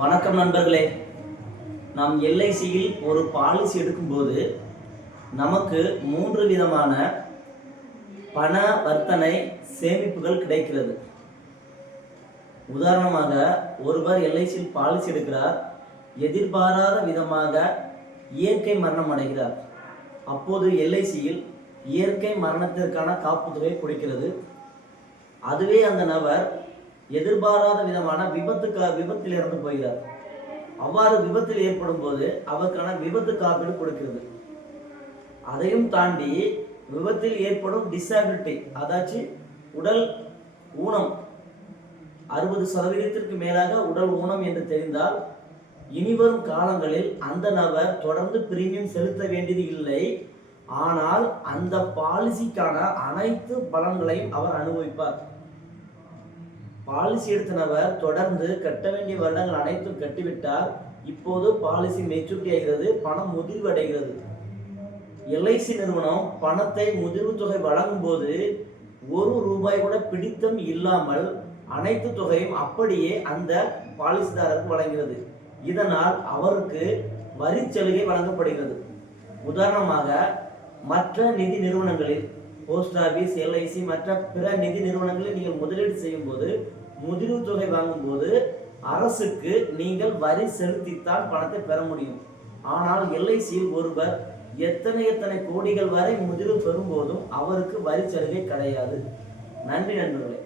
வணக்கம் நண்பர்களே. நாம் எல்ஐசியில் ஒரு பாலிசி எடுக்கும்போது நமக்கு 3 விதமான பண வர்த்தனை சேமிப்புகள் கிடைக்கிறது. உதாரணமாக, ஒருவர் எல்ஐசியில் பாலிசி எடுக்கிறார், எதிர்பாராத விதமாக இயற்கை மரணம் அடைகிறார். அப்போது எல்ஐசியில் இயற்கை மரணத்திற்கான காப்புத்தொகை கொடுக்கிறது. அதுவே அந்த நபர் எதிர்பாராத விதமான விபத்தில் இறந்து போகிறார். அவ்வாறு விபத்தில் ஏற்படும் போது அவருக்கான விபத்து காப்பீடு கொடுக்கிறது. அதையும் தாண்டி விபத்தில் ஏற்படும் டிசபிலிட்டி, அதாச்சு உடல் ஊனம், 60% மேலாக உடல் ஊனம் என்று தெரிந்தால் இனிவரும் காலங்களில் அந்த நபர் தொடர்ந்து பிரீமியம் செலுத்த வேண்டியது இல்லை. ஆனால் அந்த பாலிசிக்கான அனைத்து பலன்களையும் அவர் அனுபவிப்பார். பாலிசி எடுத்த நபர் தொடர்ந்து கட்ட வேண்டிய வருடங்கள் அனைத்தும் கட்டிவிட்டால் இப்போது பாலிசி மெச்சூரிட்டி ஆகிறது, பணம் முதிர்வு அடைகிறது. எல்ஐசி நிறுவனம் பணத்தை முதிர்வு தொகை வழங்கும் போது ₹1 கூட பிடித்தம் இல்லாமல் அனைத்து தொகையும் அப்படியே அந்த பாலிசிதாரருக்கு வழங்குகிறது. இதனால் அவருக்கு வரி சலுகை வழங்கப்படுகிறது. உதாரணமாக, மற்ற நிதி நிறுவனங்களில் போஸ்ட் ஆபீஸ், எல்ஐசி மற்ற பிற நிதி நிறுவனங்களில் நீங்கள் முதலீடு செய்யும் போது முதிர்வு தொகை வாங்கும் போது அரசுக்கு நீங்கள் வரி செலுத்தித்தான் பணத்தை பெற முடியும். ஆனால் எல்ஐசியில் ஒருவர் எத்தனை கோடிகள் வரை முதிர்வு பெறும் போதும் அவருக்கு வரி சலுகை கிடையாது. நன்றி நண்பர்களே.